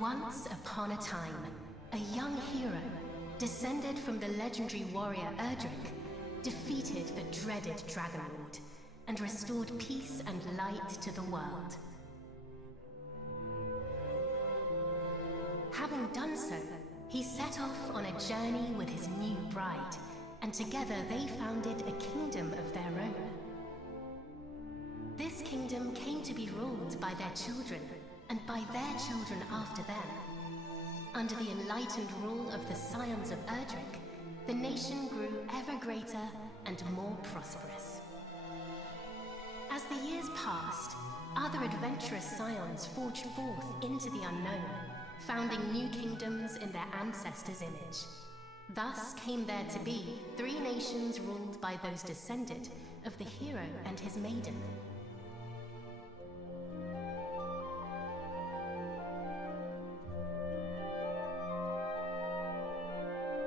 Once upon a time, a young hero, descended from the legendary warrior Erdrick, defeated the dreaded Dragon Lord and restored peace and light to the world. Having done so, he set off on a journey with his new bride, and together they founded a kingdom of their own. This kingdom came to be ruled by their children, and by their children after them. Under the enlightened rule of the scions of Erdrick, the nation grew ever greater and more prosperous. As the years passed, other adventurous scions forged forth into the unknown, founding new kingdoms in their ancestors' image. Thus came there to be 3 nations ruled by those descended of the hero and his maiden.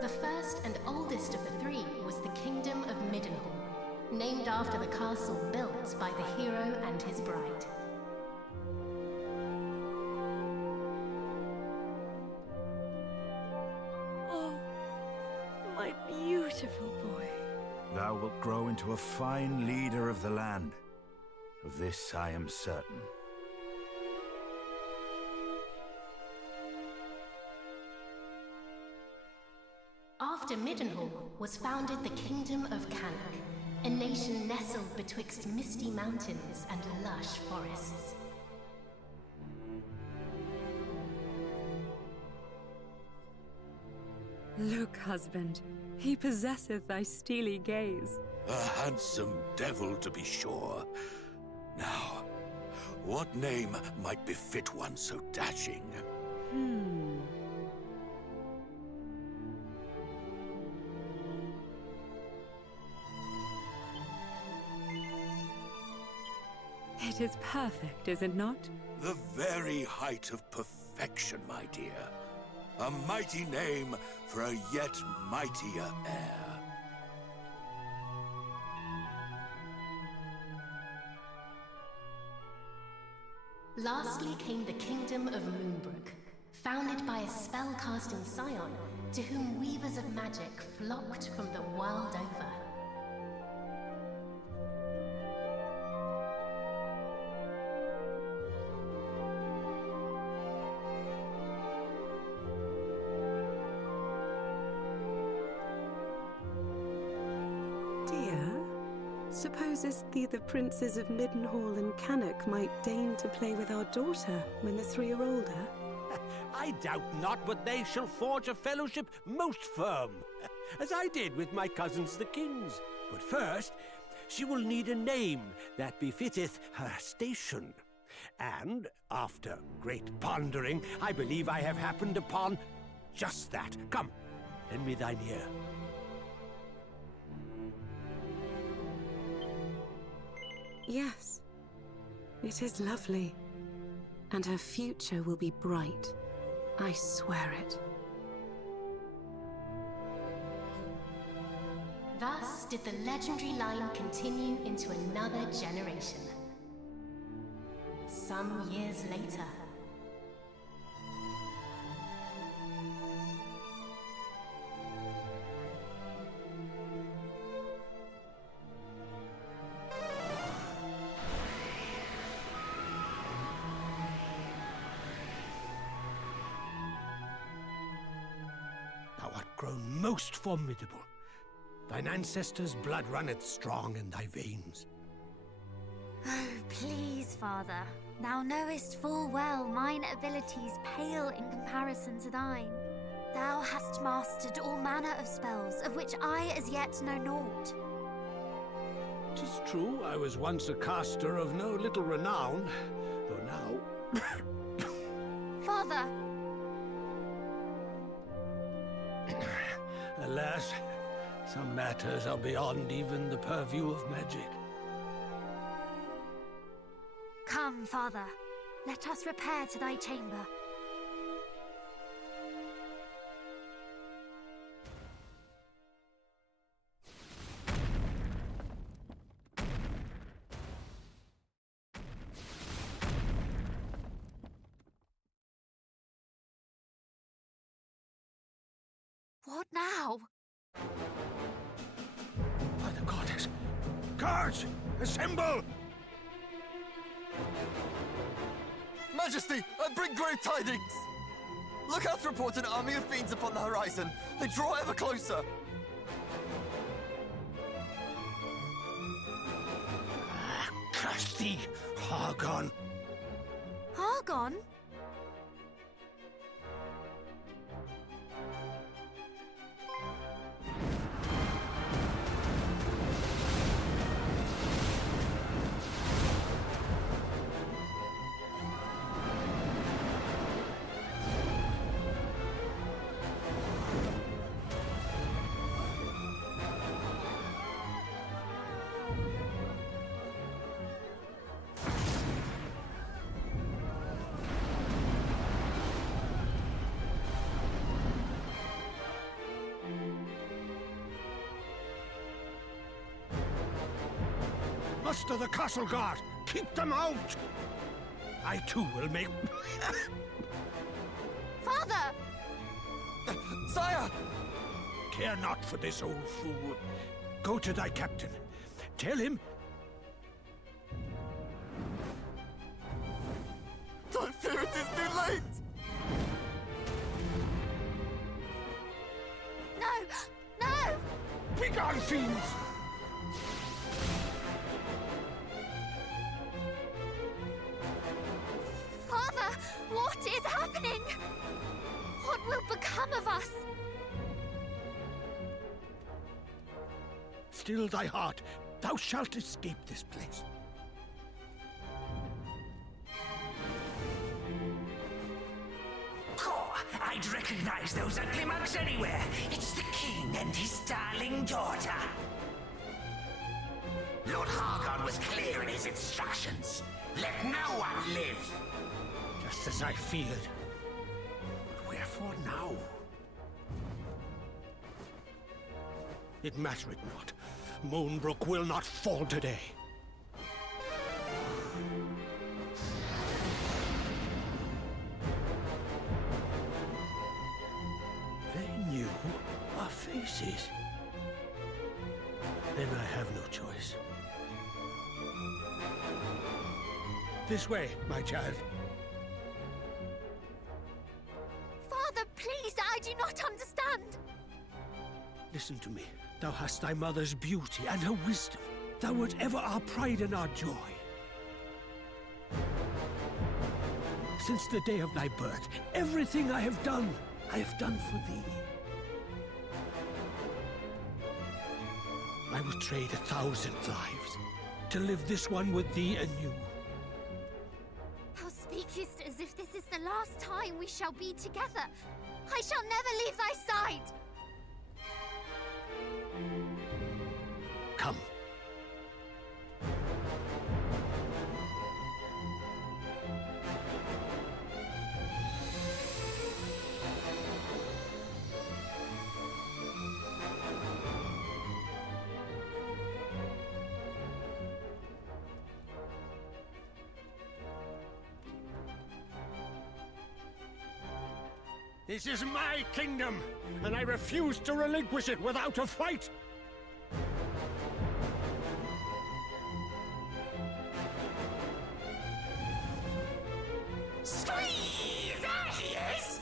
The first and oldest of the 3 was the Kingdom of Middenhall, named after the castle built by the hero and his bride. Oh, my beautiful boy. Thou wilt grow into a fine leader of the land. Of this I am certain. After Middenhall was founded the Kingdom of Cannock, a nation nestled betwixt misty mountains and lush forests. Look, husband, he possesseth thy steely gaze. A handsome devil, to be sure. Now, what name might befit one so dashing? It is perfect, is it not? The very height of perfection, my dear. A mighty name for a yet mightier heir. Lastly came the Kingdom of Moonbrook, founded by a spell-casting scion to whom weavers of magic flocked from the world over. Dear, supposest thee the princes of Middenhall and Cannock might deign to play with our daughter when the 3 are older? I doubt not but they shall forge a fellowship most firm, as I did with my cousins the kings. But first, she will need a name that befitteth her station. And, after great pondering, I believe I have happened upon just that. Come, lend me thine ear. Yes, it is lovely. And her future will be bright. I swear it. Thus did the legendary line continue into another generation. Some years later, Thou art grown most formidable. Thine ancestors' blood runneth strong in thy veins. Oh, please, father. Thou knowest full well mine abilities pale in comparison to thine. Thou hast mastered all manner of spells, of which I as yet know naught. 'Tis true I was once a caster of no little renown, though now... Father! Alas, some matters are beyond even the purview of magic. Come, father. Let us repair to thy chamber. now! By the goddess! Guards! Assemble! Majesty, I bring grave tidings! Look hath reported an army of fiends upon the horizon. They draw ever closer. Curse thee, Hargon! Argon? Muster the castle guard! Keep them out! I too will make... Father! Sire! Care not for this old fool. Go to thy captain. Tell him... Don't fear, it is too late! No! No! Begone, fiends! Father, what is happening? What will become of us? Still thy heart. Thou shalt escape this place. Oh, I'd recognize those ugly mugs anywhere. It's the king and his darling daughter. Lord Hargon was clear in his instructions. Let no one live. Just as I feared. But wherefore now? It mattereth not. Moonbrook will not fall today. They knew our faces. Then I have no choice. This way, my child. Father, please, I do not understand. Listen to me. Thou hast thy mother's beauty and her wisdom. Thou wert ever our pride and our joy. Since the day of thy birth, everything I have done for thee. I would trade 1,000 lives to live this one with thee anew. Thou speakest as if this is the last time we shall be together. I shall never leave thy side. Come. This is my kingdom, and I refuse to relinquish it without a fight! Squeeze! There he is!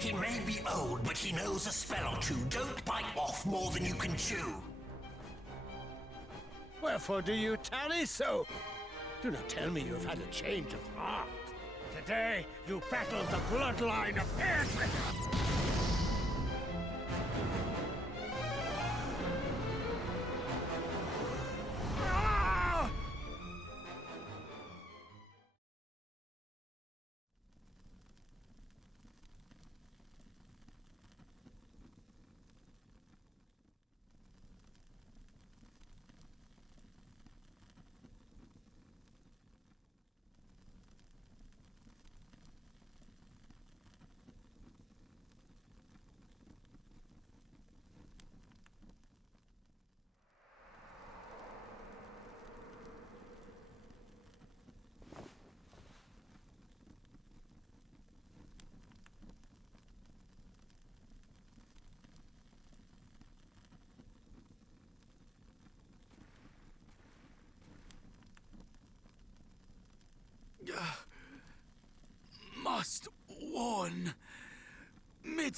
He may be old, but he knows a spell or two. Don't bite off more than you can chew. Wherefore do you tarry so? Do not tell me you have had a change of heart. Today, you battled the bloodline of Erdrick. Ah!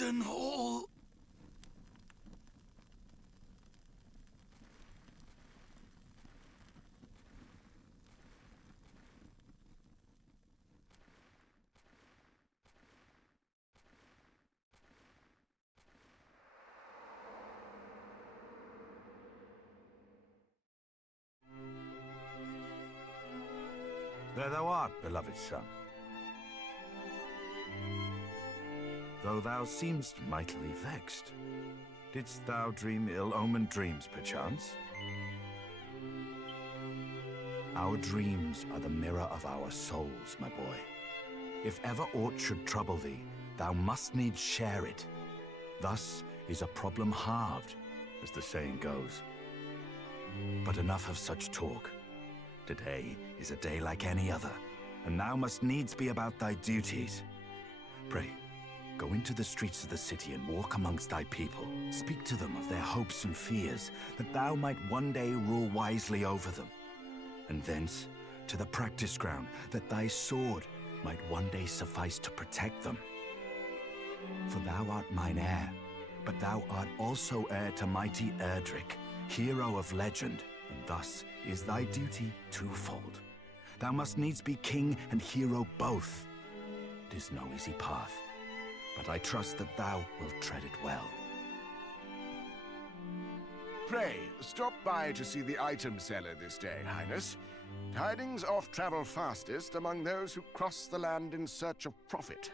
Golden Hall. There thou art, beloved son. Though thou seemst mightily vexed, didst thou dream ill-omened dreams, perchance? Our dreams are the mirror of our souls, my boy. If ever aught should trouble thee, thou must needs share it. Thus is a problem halved, as the saying goes. But enough of such talk. Today is a day like any other, and thou must needs be about thy duties. Pray, go into the streets of the city and walk amongst thy people. Speak to them of their hopes and fears, that thou might one day rule wisely over them. And thence to the practice ground, that thy sword might one day suffice to protect them. For thou art mine heir, but thou art also heir to mighty Erdrick, hero of legend, and thus is thy duty twofold. Thou must needs be king and hero both. It is no easy path, but I trust that thou wilt tread it well. Pray, stop by to see the item seller this day, Highness. Tidings oft travel fastest among those who cross the land in search of profit.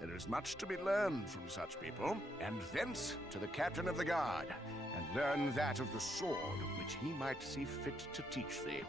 There is much to be learned from such people, and thence to the captain of the guard, and learn that of the sword which he might see fit to teach thee.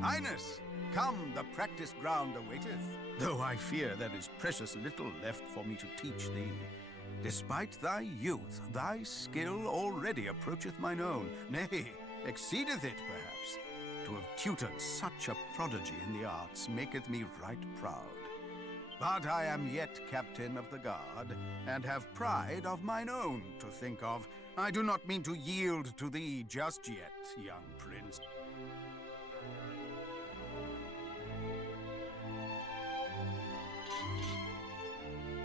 Highness, come, the practice ground awaiteth. Though I fear there is precious little left for me to teach thee. Despite thy youth, thy skill already approacheth mine own, nay, exceedeth it, perhaps. To have tutored such a prodigy in the arts maketh me right proud. But I am yet captain of the guard, and have pride of mine own to think of. I do not mean to yield to thee just yet, young prince.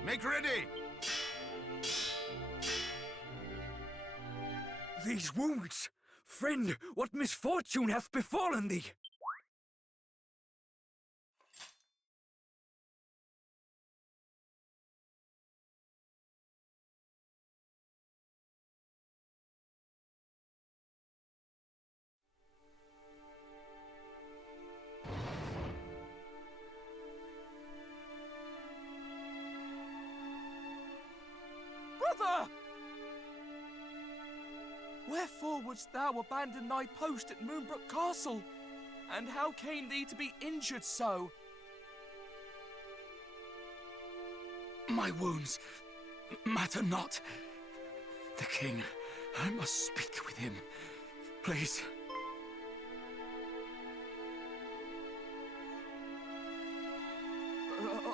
Make ready! These wounds! Friend, what misfortune hath befallen thee? Brother! Wherefore wouldst thou abandon thy post at Moonbrook Castle? And how came thee to be injured so? My wounds matter not. The king, I must speak with him. Please.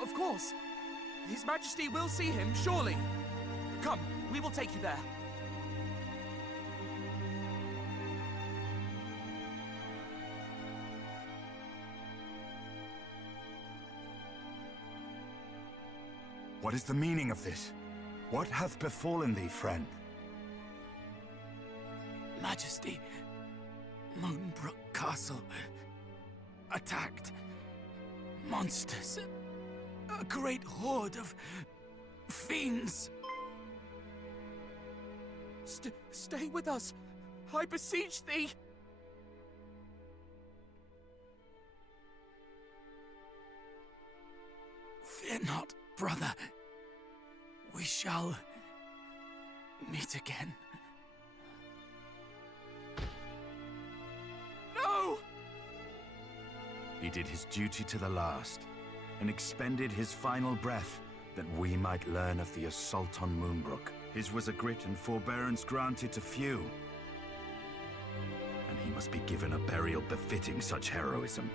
Of course. His Majesty will see him, surely. Come, we will take you there. What is the meaning of this? What hath befallen thee, friend? Majesty, Moonbrook Castle. Attacked. Monsters. A great horde of fiends. Stay with us. I beseech thee. Fear not, brother. We shall meet again. No! He did his duty to the last, and expended his final breath that we might learn of the assault on Moonbrook. His was a grit and forbearance granted to few, and he must be given a burial befitting such heroism.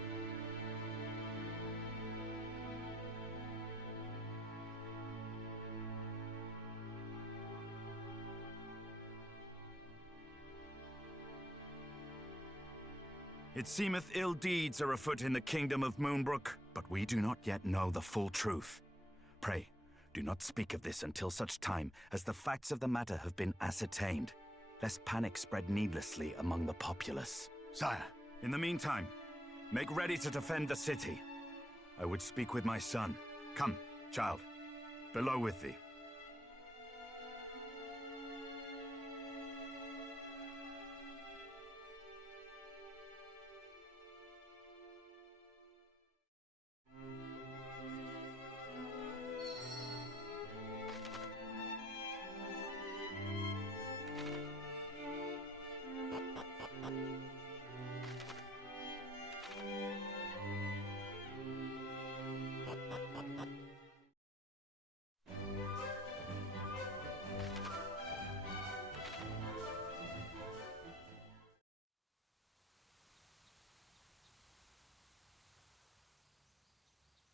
It seemeth ill deeds are afoot in the kingdom of Moonbrook, but we do not yet know the full truth. Pray, do not speak of this until such time as the facts of the matter have been ascertained, lest panic spread needlessly among the populace. Sire, in the meantime, make ready to defend the city. I would speak with my son. Come, child, below with thee.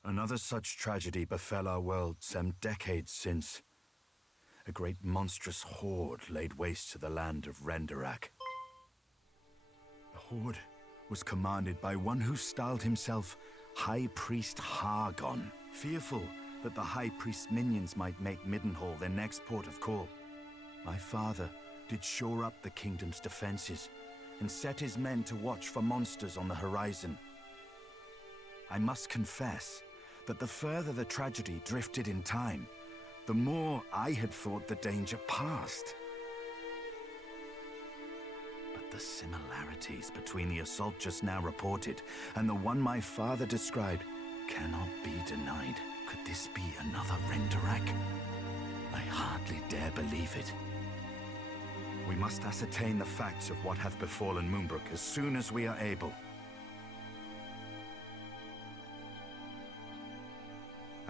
Another such tragedy befell our world some decades since. A great monstrous horde laid waste to the land of Renderak. The horde was commanded by one who styled himself High Priest Hargon, fearful that the High Priest's minions might make Middenhall their next port of call. My father did shore up the kingdom's defenses and set his men to watch for monsters on the horizon. I must confess that the further the tragedy drifted in time, the more I had thought the danger past. But the similarities between the assault just now reported and the one my father described cannot be denied. Could this be another Renderak? I hardly dare believe it. We must ascertain the facts of what hath befallen Moonbrook as soon as we are able.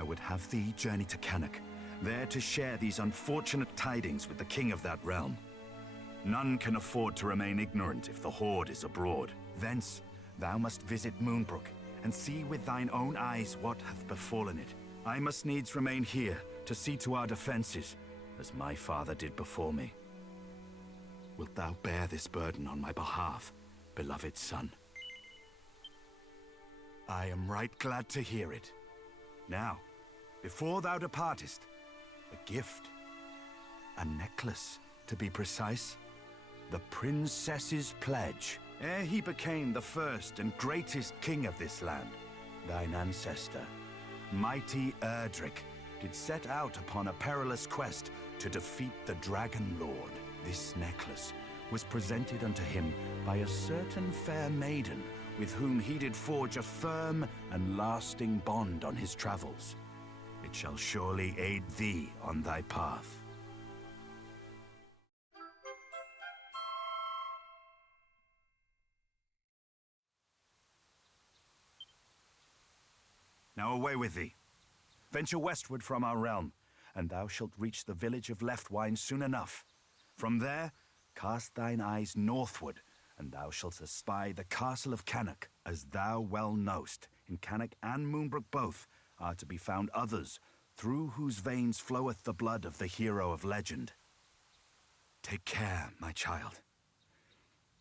I would have thee journey to Cannock, there to share these unfortunate tidings with the king of that realm. None can afford to remain ignorant if the Horde is abroad. Thence, thou must visit Moonbrook, and see with thine own eyes what hath befallen it. I must needs remain here to see to our defenses, as my father did before me. Wilt thou bear this burden on my behalf, beloved son? I am right glad to hear it. Now, before thou departest, a gift. A necklace, to be precise. The princess's pledge. Ere he became the first and greatest king of this land, thine ancestor, mighty Erdrick, did set out upon a perilous quest to defeat the Dragon Lord. This necklace was presented unto him by a certain fair maiden with whom he did forge a firm and lasting bond on his travels. It shall surely aid thee on thy path. Now away with thee. Venture westward from our realm, and thou shalt reach the village of Leftwine soon enough. From there, cast thine eyes northward, and thou shalt espy the castle of Cannock. As thou well knowst, in Cannock and Moonbrook both are to be found others, through whose veins floweth the blood of the hero of legend. Take care, my child.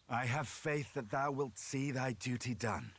I have faith that thou wilt see thy duty done.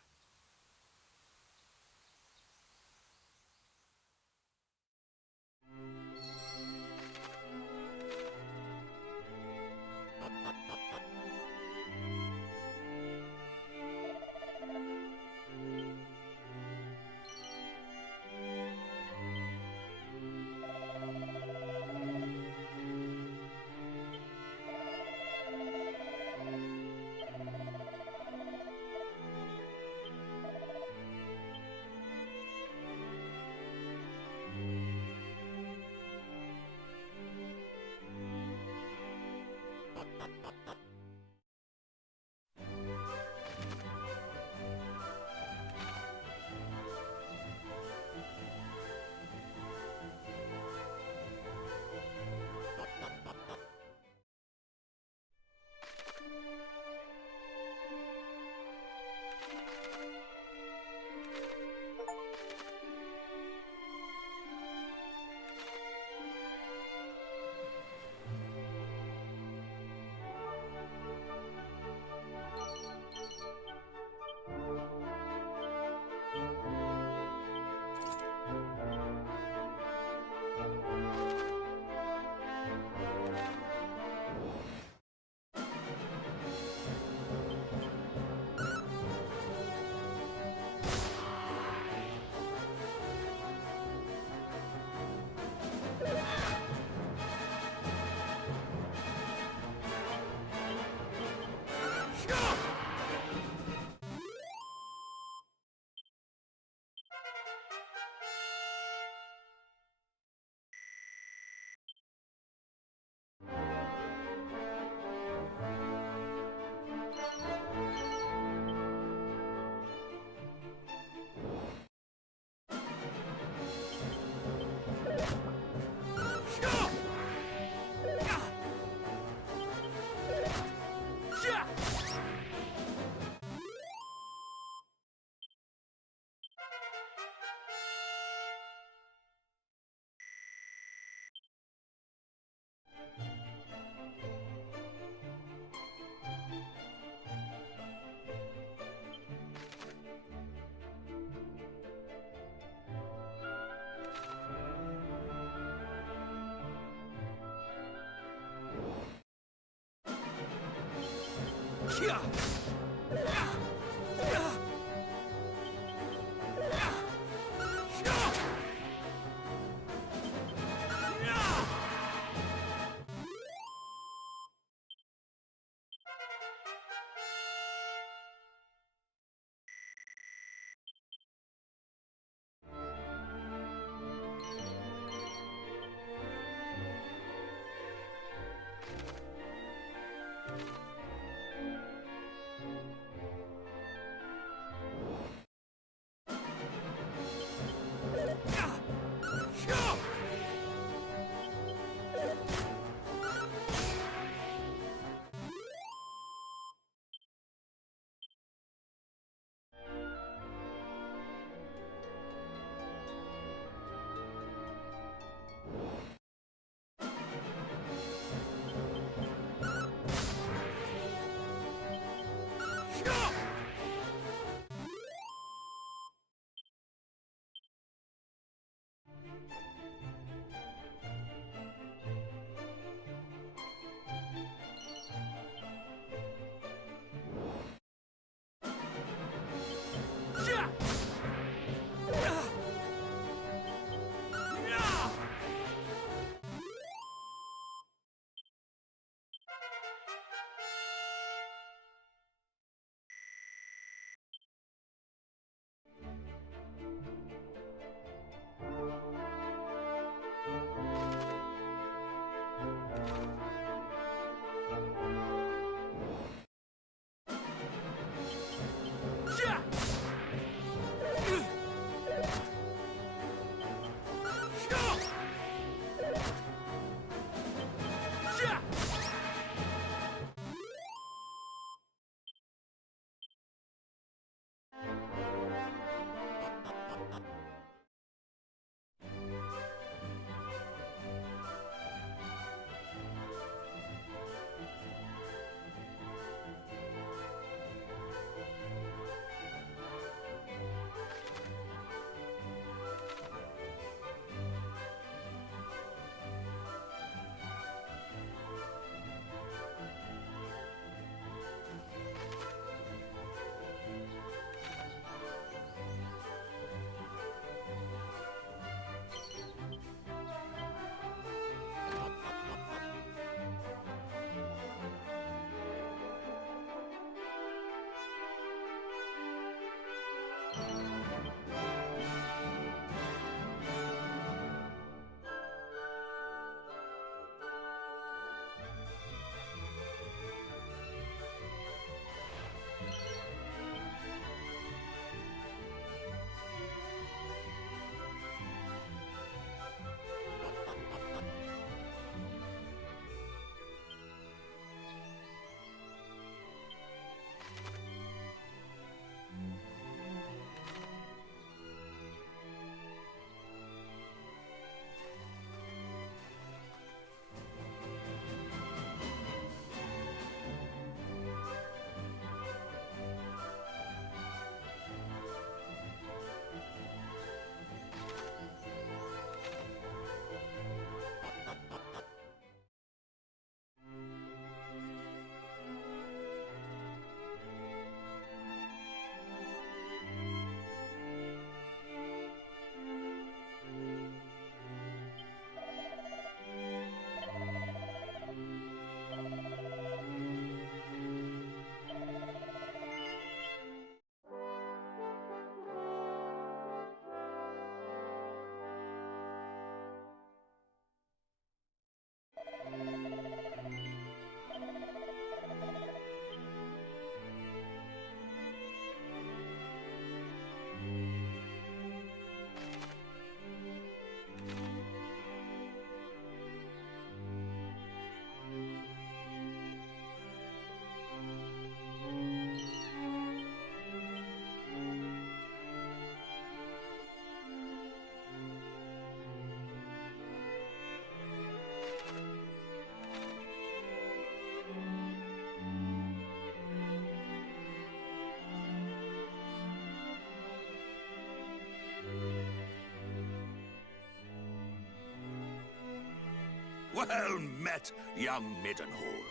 Well met, young Middenhall.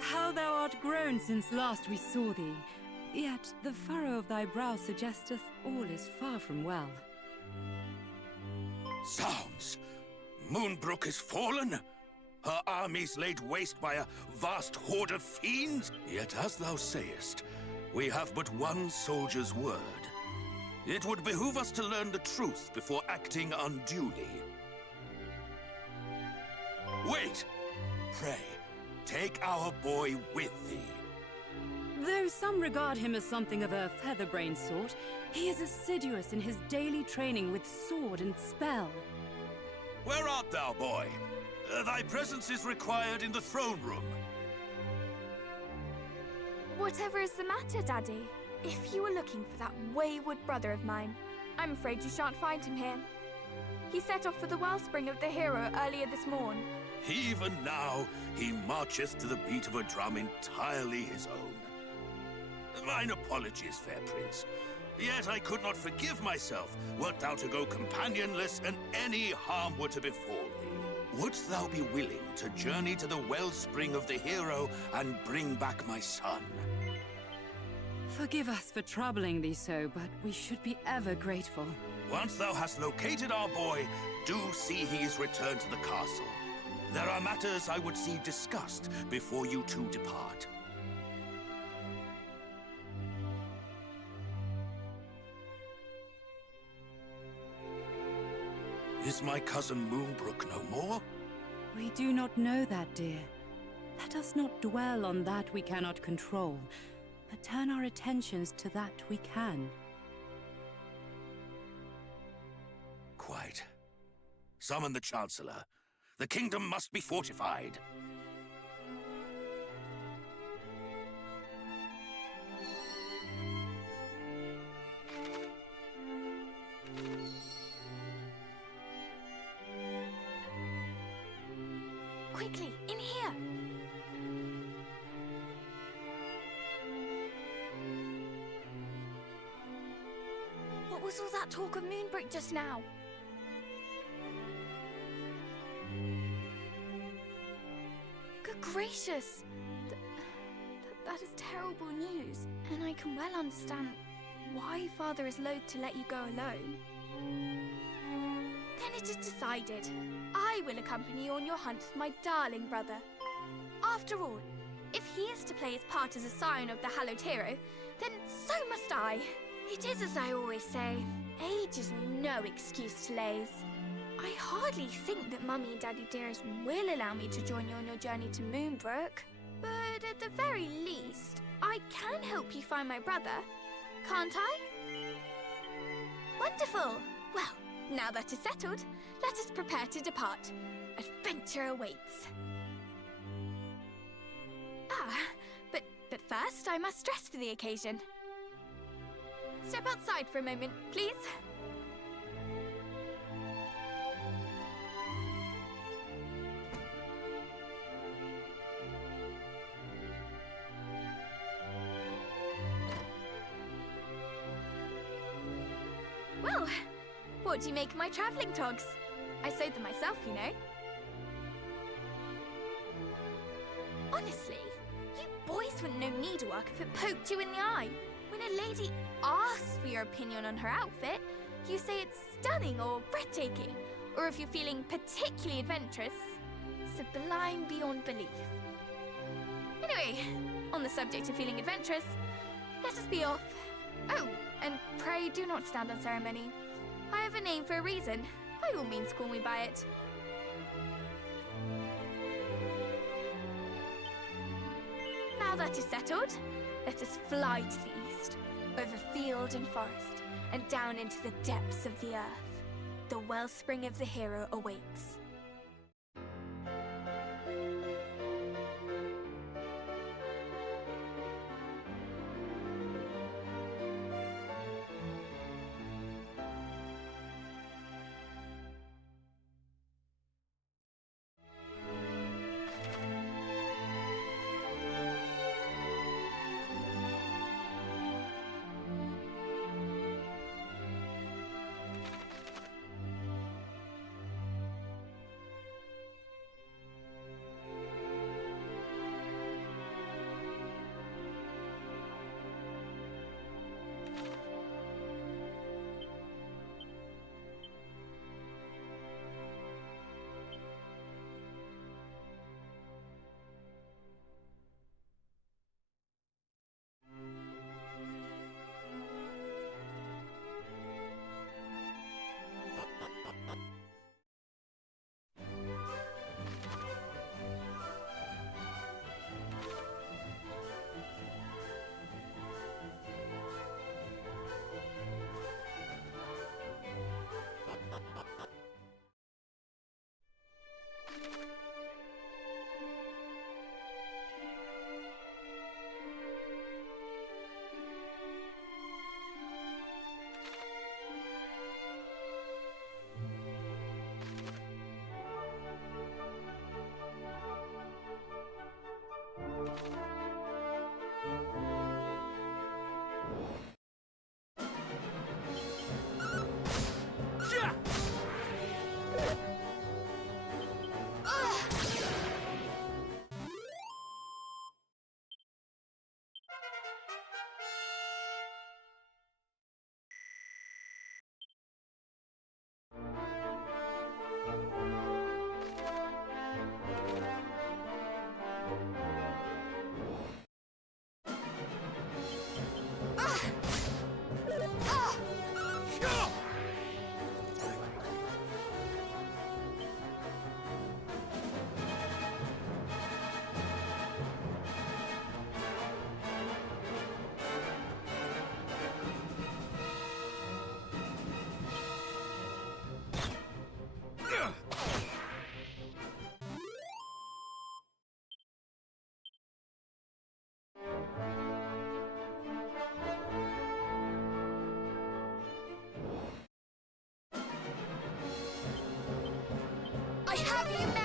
How thou art grown since last we saw thee. Yet the furrow of thy brow suggesteth all is far from well. Zounds! Moonbrook is fallen? Her armies laid waste by a vast horde of fiends? Yet as thou sayest, we have but one soldier's word. It would behoove us to learn the truth before acting unduly. Wait! Pray, take our boy with thee. Though some regard him as something of a featherbrained sort, he is assiduous in his daily training with sword and spell. Where art thou, boy? Thy presence is required in the throne room. Whatever is the matter, Daddy? If you were looking for that wayward brother of mine, I'm afraid you shan't find him here. He set off for the wellspring of the hero earlier this morn. Even now, he marcheth to the beat of a drum entirely his own. Mine apologies, fair prince. Yet I could not forgive myself, wert thou to go companionless and any harm were to befall thee. Wouldst thou be willing to journey to the wellspring of the hero and bring back my son? Forgive us for troubling thee so, but we should be ever grateful. Once thou hast located our boy, do see he is returned to the castle. There are matters I would see discussed before you two depart. Is my cousin Moonbrook no more? We do not know that, dear. Let us not dwell on that we cannot control, but turn our attentions to that we can. Quite. Summon the Chancellor. The kingdom must be fortified. Quickly, in here! What was all that talk of Moonbrook just now? Good gracious! That is terrible news, and I can well understand why Father is loath to let you go alone. Then it is decided. I will accompany you on your hunt with my darling brother. After all, if he is to play his part as a scion of the hallowed hero, then so must I. It is as I always say, age is no excuse to laze. I hardly think that Mummy and Daddy dearest will allow me to join you on your journey to Moonbrook. But at the very least, I can help you find my brother, can't I? Wonderful! Well, now that is settled, let us prepare to depart. Adventure awaits. But first I must dress for the occasion. Step outside for a moment, please. Well, what do you make of my travelling togs? I sewed them myself, you know. Honestly, you boys wouldn't know needlework if it poked you in the eye. When a lady asks for your opinion on her outfit, you say it's stunning or breathtaking, or if you're feeling particularly adventurous, sublime beyond belief. Anyway, on the subject of feeling adventurous, let us be off. Oh, and pray do not stand on ceremony. I have a name for a reason. By all means, call me by it. Now that is settled, let us fly to the east, over field and forest, and down into the depths of the earth. The wellspring of the hero awaits. have you now!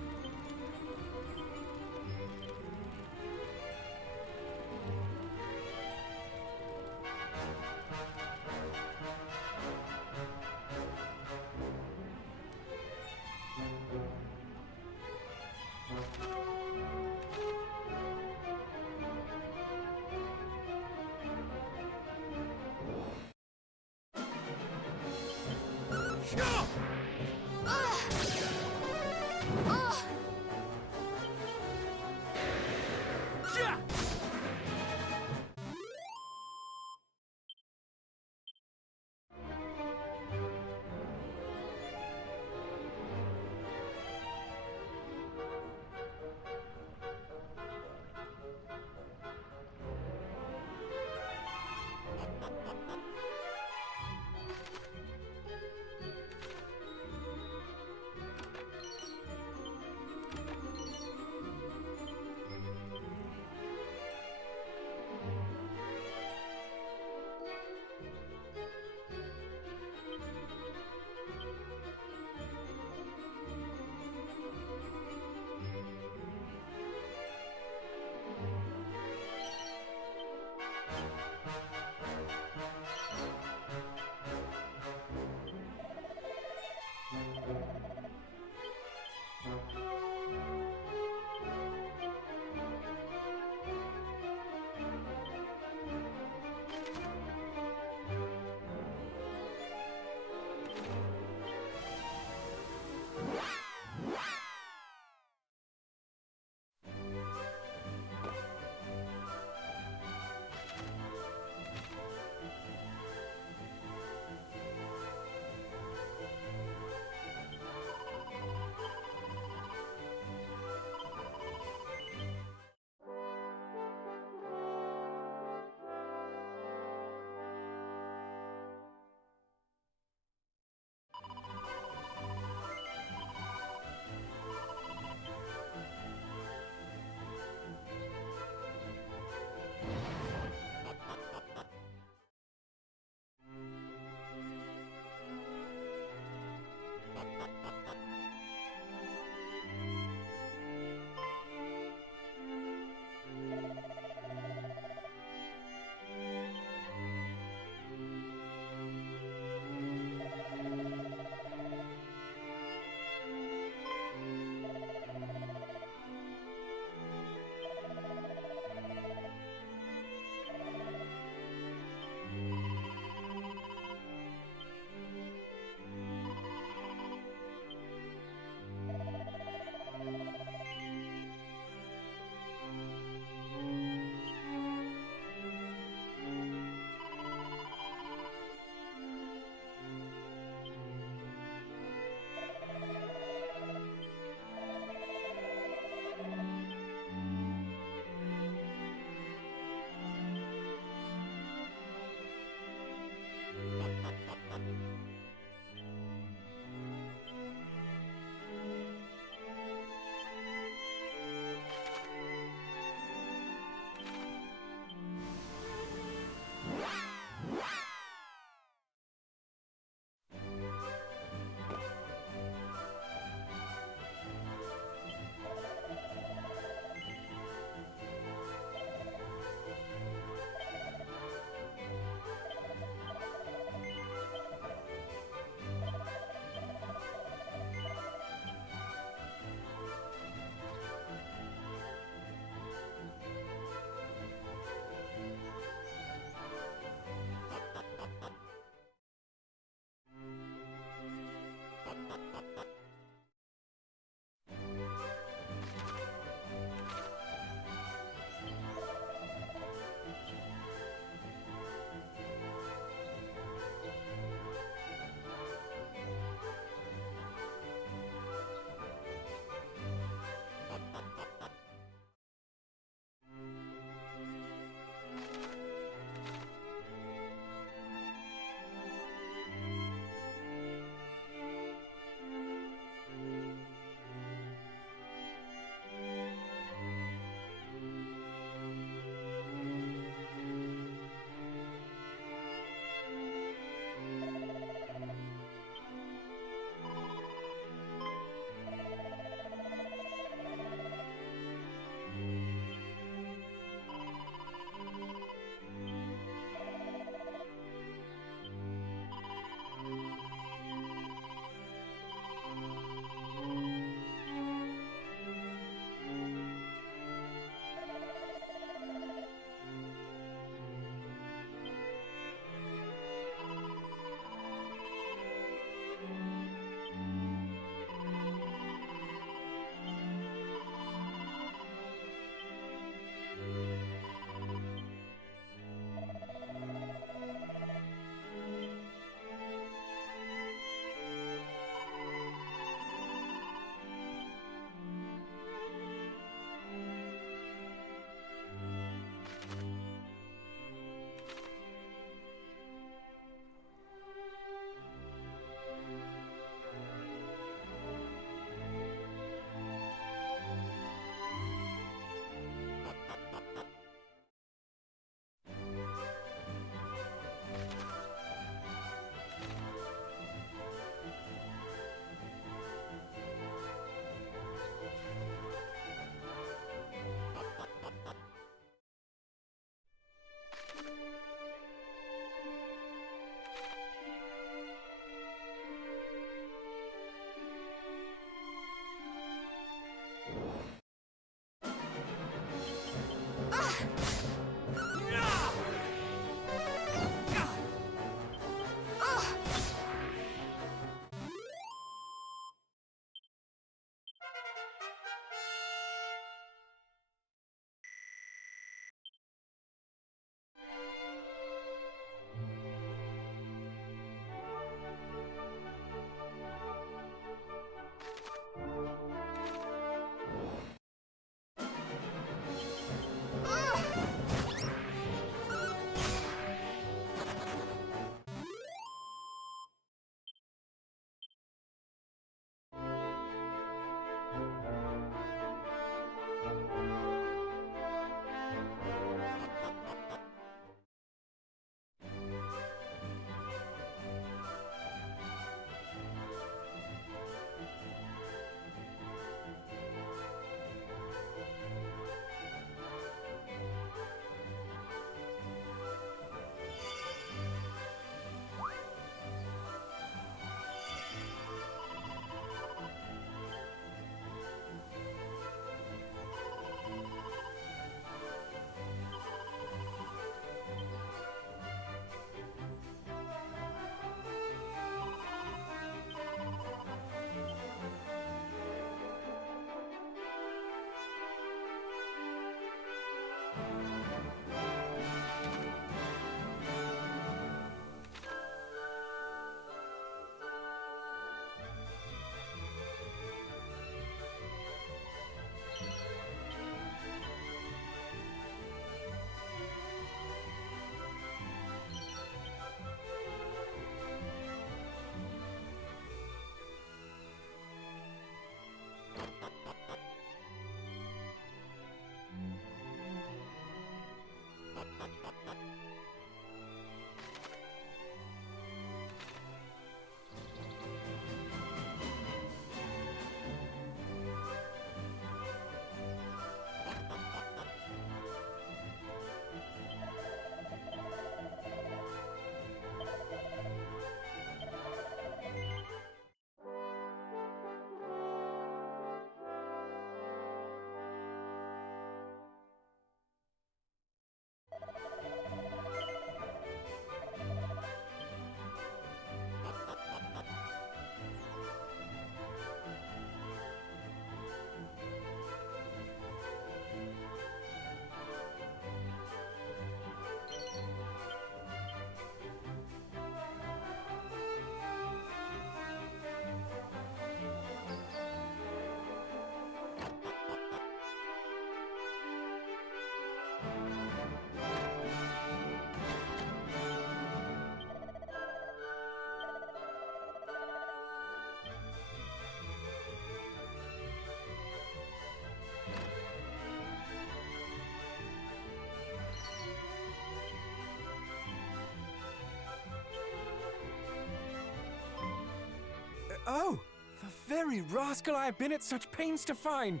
Oh, the very rascal I have been at such pains to find!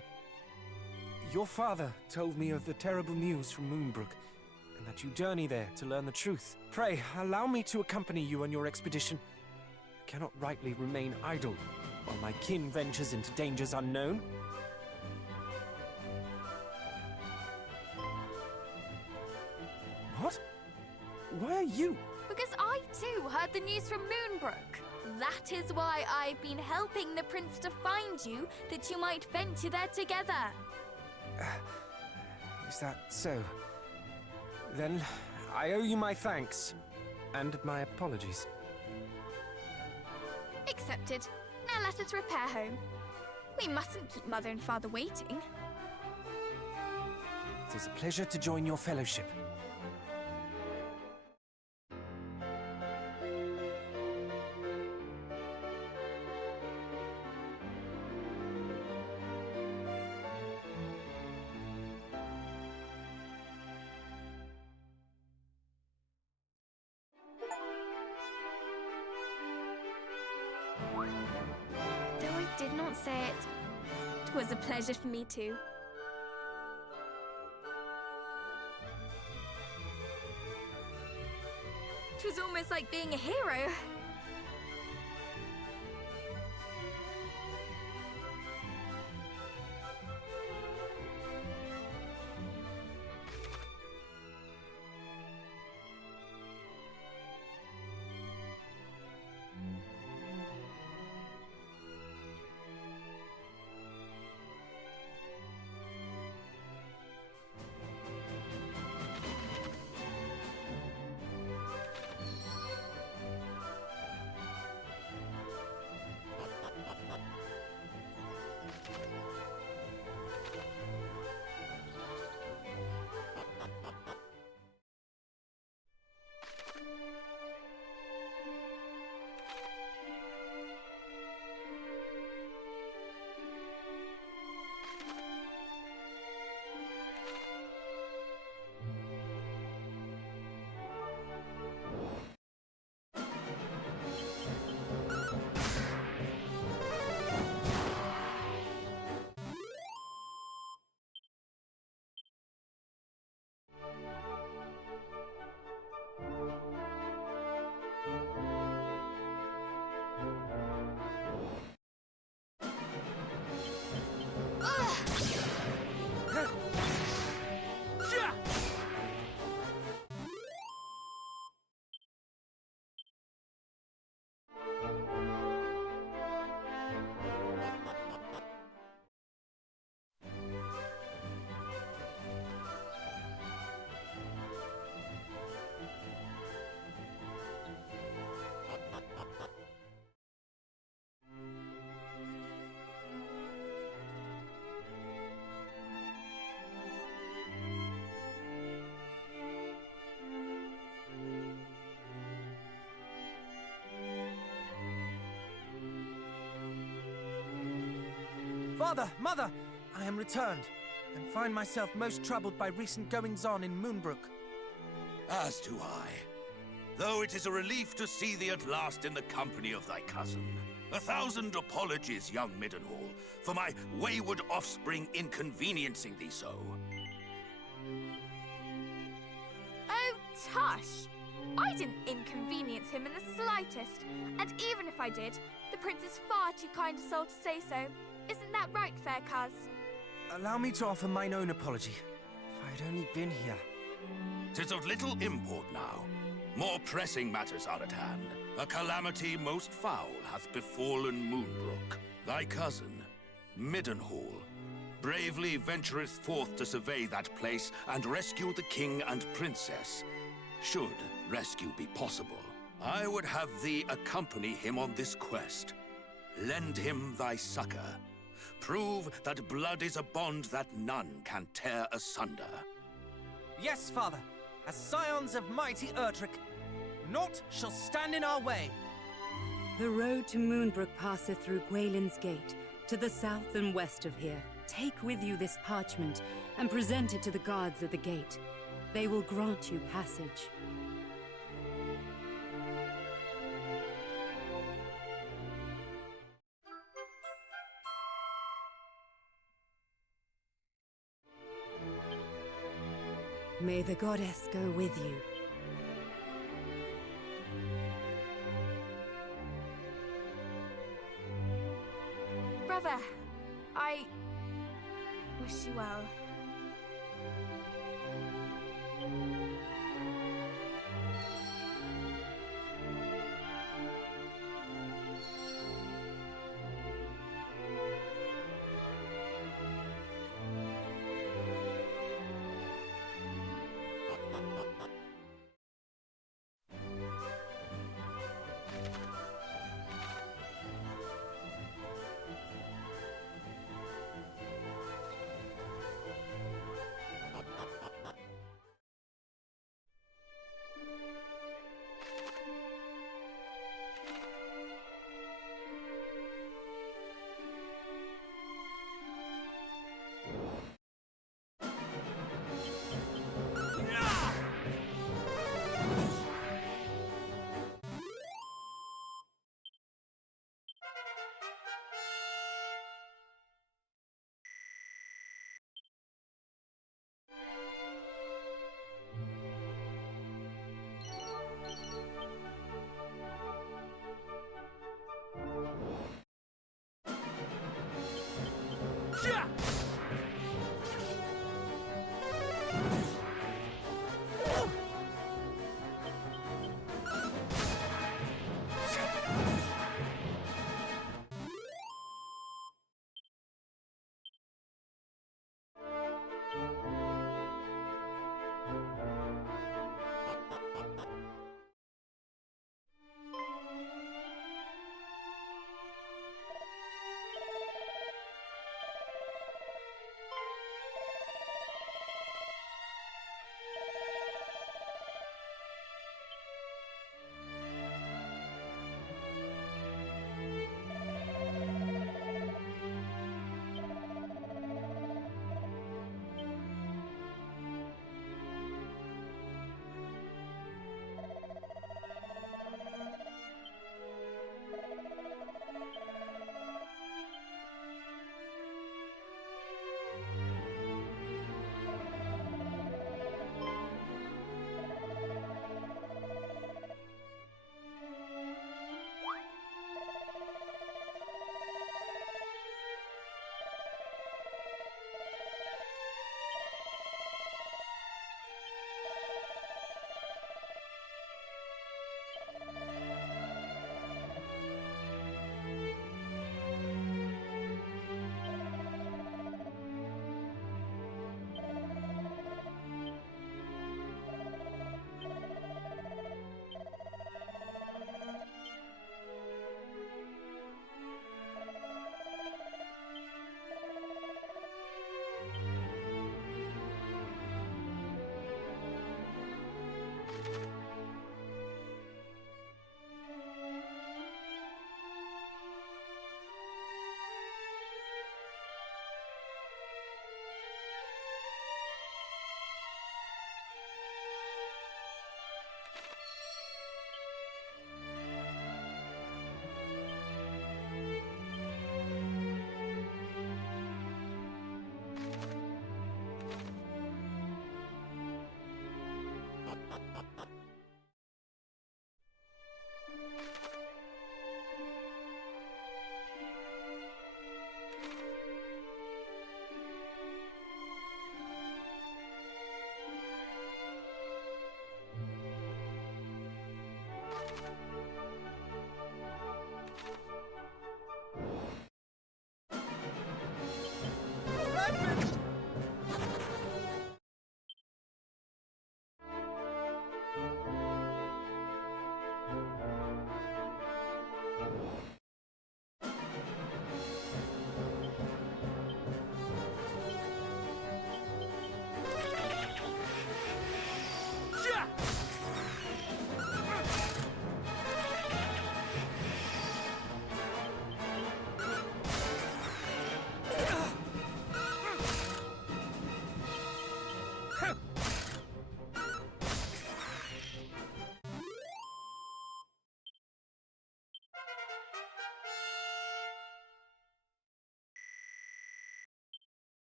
Your father told me of the terrible news from Moonbrook, and that you journey there to learn the truth. Pray, allow me to accompany you on your expedition. I cannot rightly remain idle while my kin ventures into dangers unknown. What? Why are you? Because I too heard the news from Moonbrook. That is why I've been helping the prince to find you, that you might venture there together. Is that so? Then I owe you my thanks and my apologies. Accepted. Now let us repair home. We mustn't keep Mother and Father waiting. It is a pleasure to join your fellowship. Though I did not say it, it was a pleasure for me too. It was almost like being a hero. Father, Mother, I am returned, and find myself most troubled by recent goings-on in Moonbrook. As do I. Though it is a relief to see thee at last in the company of thy cousin. 1,000 apologies, young Middenhall, for my wayward offspring inconveniencing thee so. Oh, tush! I didn't inconvenience him in the slightest, and even if I did, the prince is far too kind a soul to say so. Isn't that right, fair cuz? Allow me to offer mine own apology. If I had only been here. 'Tis of little import now. More pressing matters are at hand. A calamity most foul hath befallen Moonbrook. Thy cousin, Middenhall, bravely ventureth forth to survey that place and rescue the king and princess, should rescue be possible. I would have thee accompany him on this quest. Lend him thy succor. Prove that blood is a bond that none can tear asunder. Yes, Father. As scions of mighty Erdrick, naught shall stand in our way. The road to Moonbrook passeth through Gwaelin's Gate, to the south and west of here. Take with you this parchment, and present it to the guards at the gate. They will grant you passage. May the goddess go with you. Brother, I wish you well.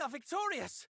We are victorious!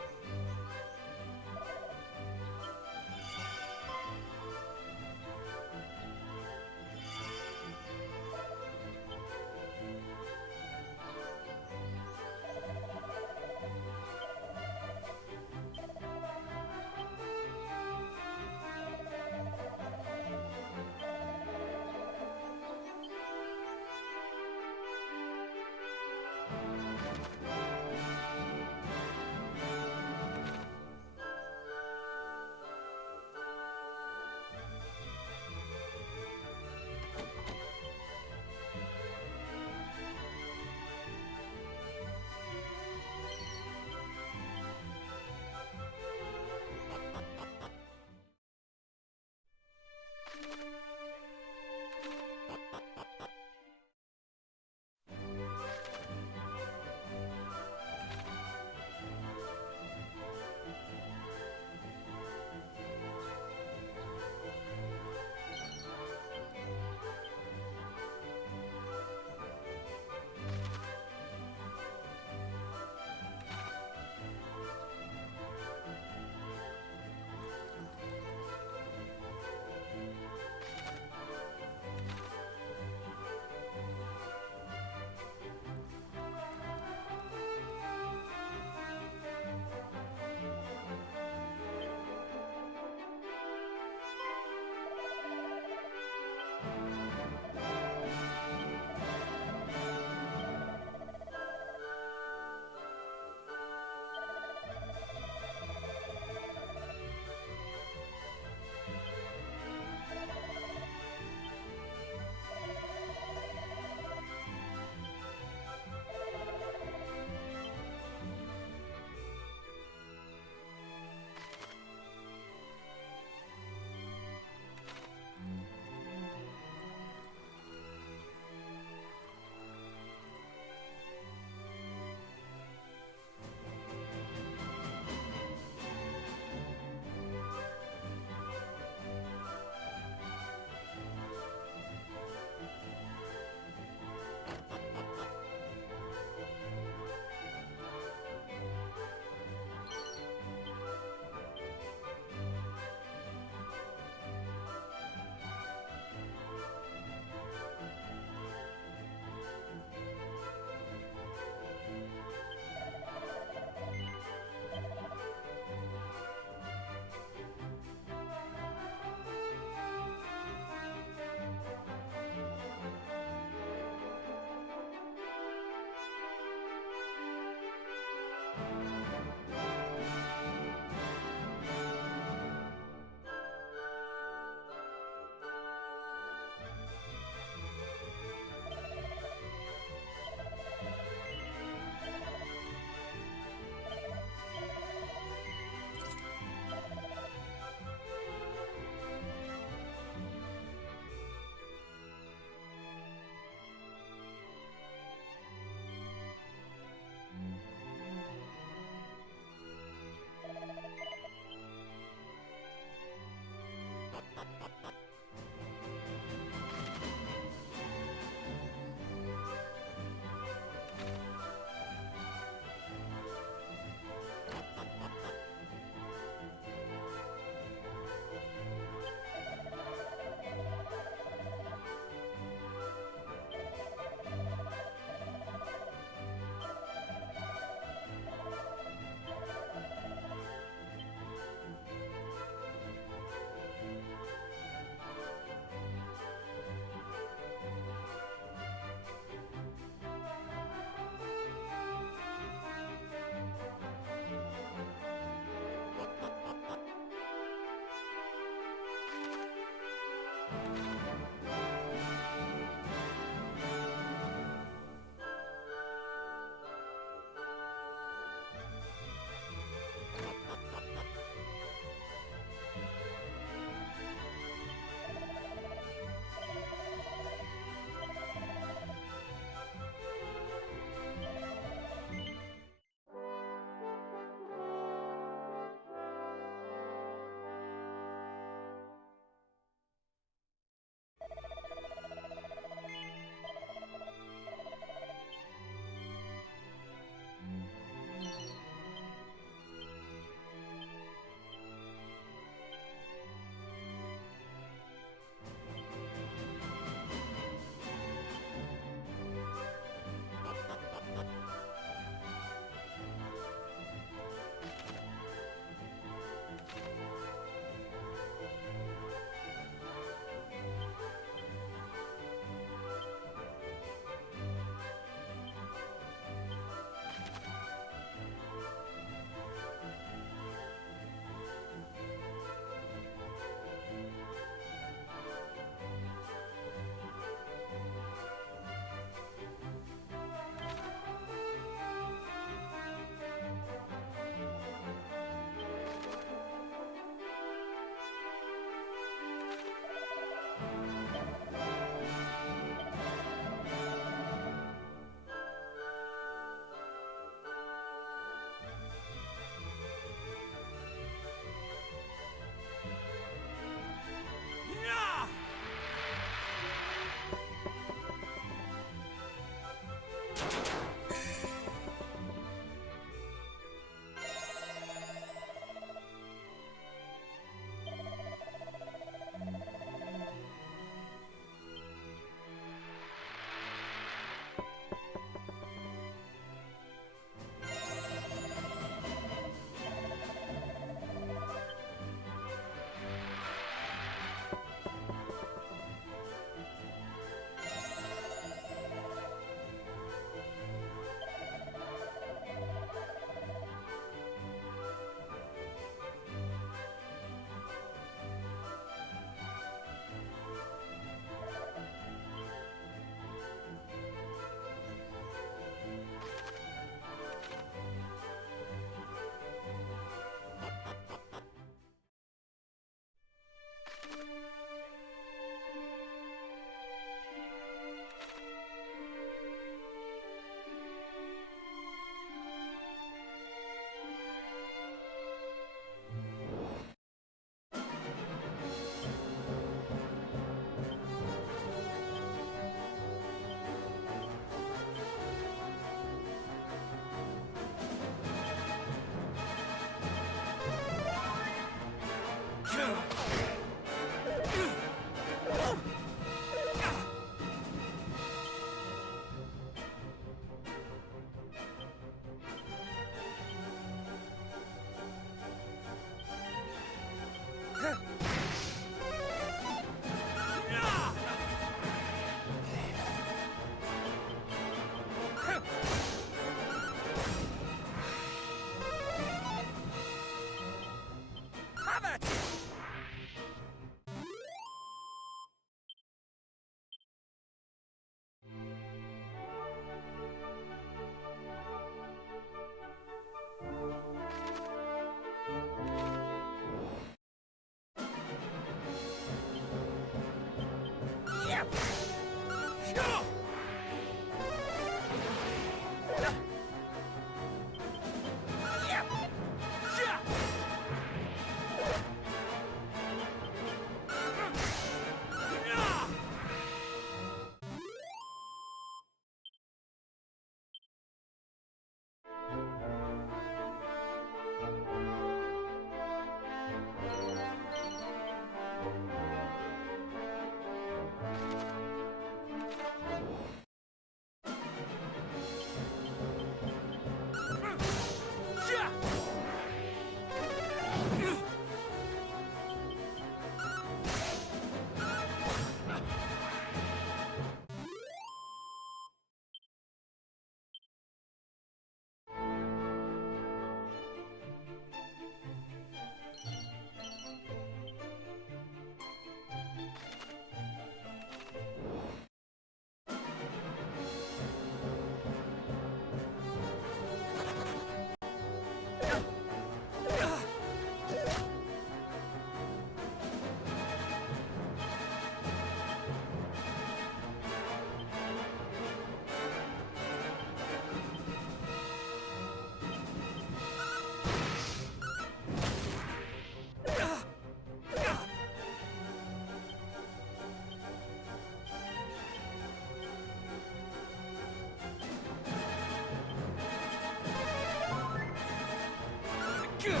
Heal!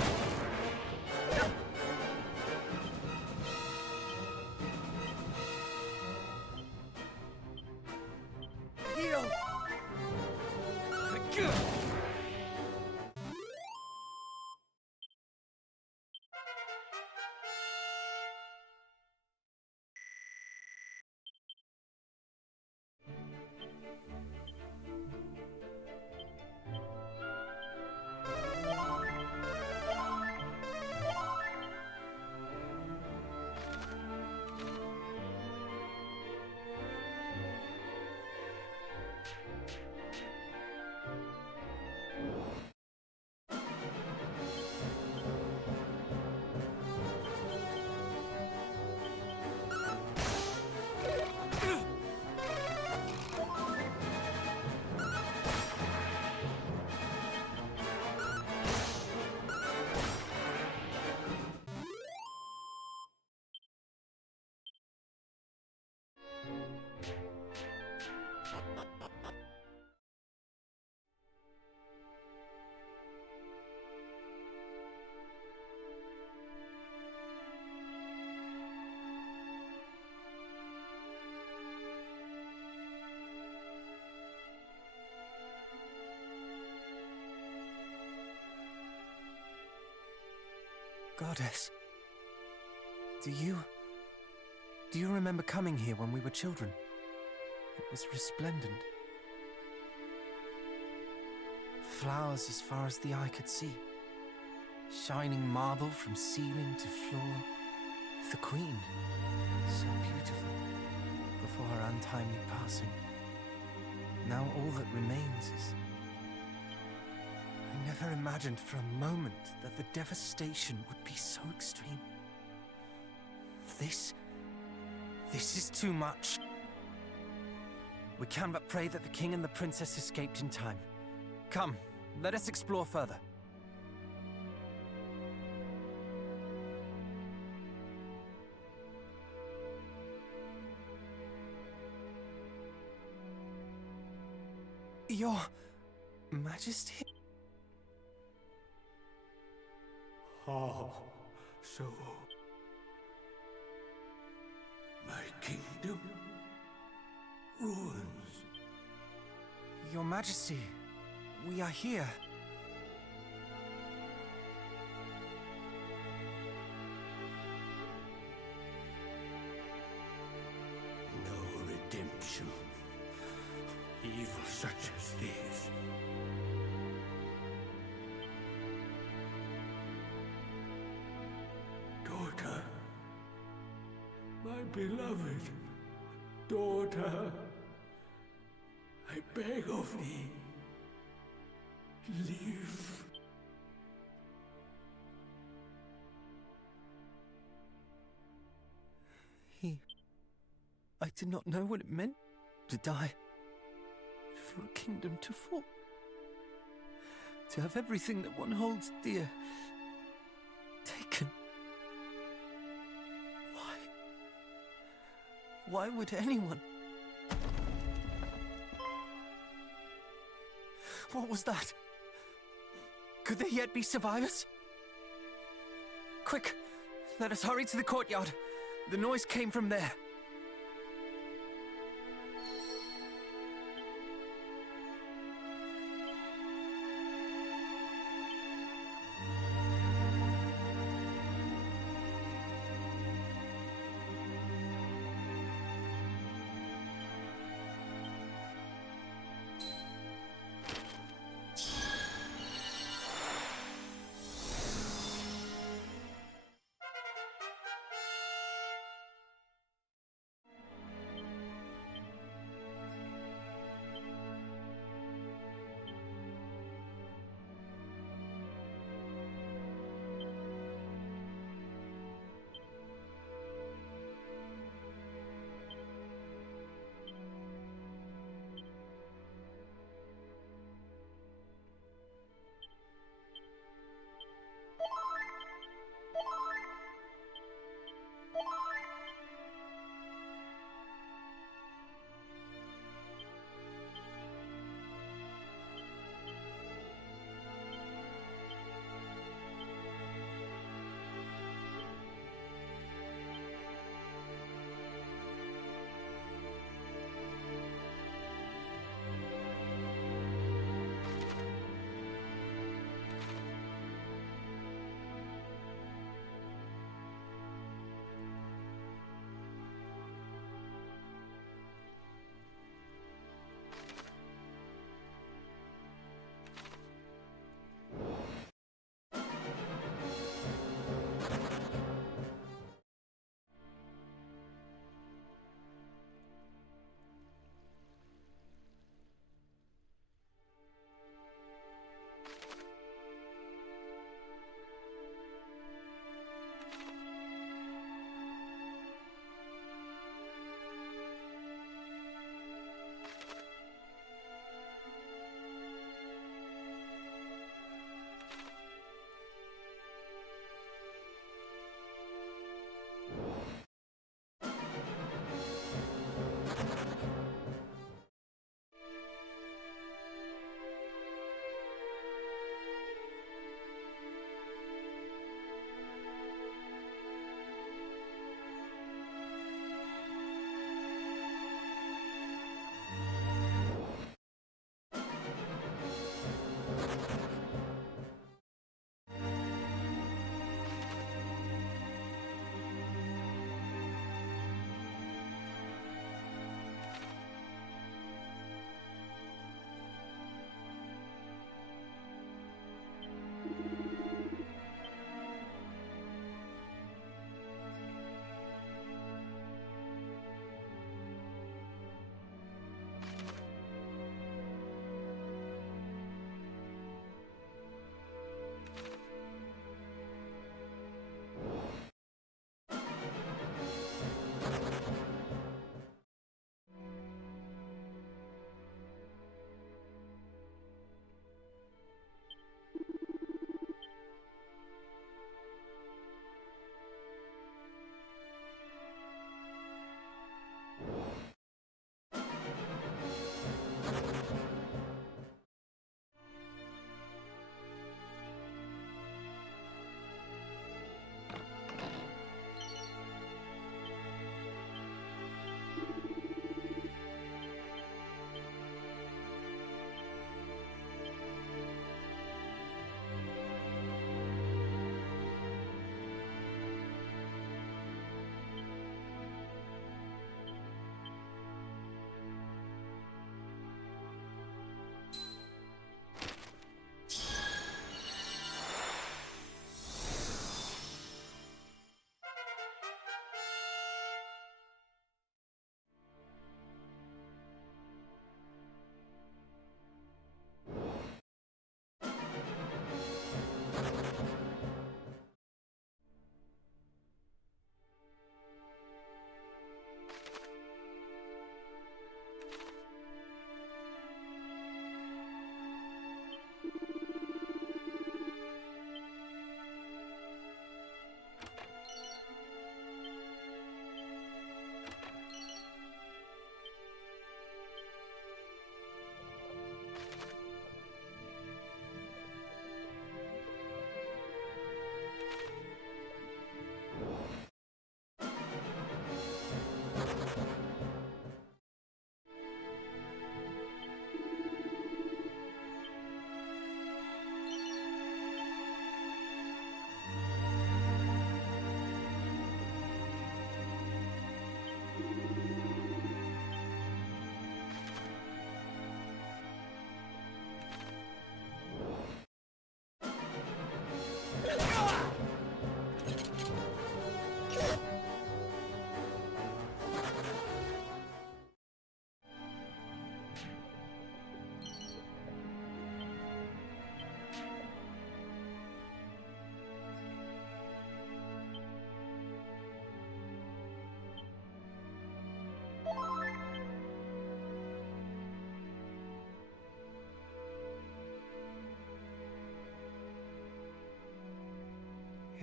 Goddess, do you remember coming here when we were children? It was resplendent. Flowers as far as the eye could see. Shining marble from ceiling to floor. The Queen, so beautiful, before her untimely passing. Now all that remains is... I never imagined for a moment that the devastation would be so extreme. This is too much. We can but pray that the king and the princess escaped in time. Come, let us explore further. Your Majesty? How so? My kingdom ruins. Your Majesty, we are here. No redemption. Evil such as these. Daughter, my beloved daughter, I beg of thee, live. I did not know what it meant to die, for a kingdom to fall, to have everything that one holds dear taken. Why would anyone? What was that? Could there yet be survivors? Quick, let us hurry to the courtyard. The noise came from there.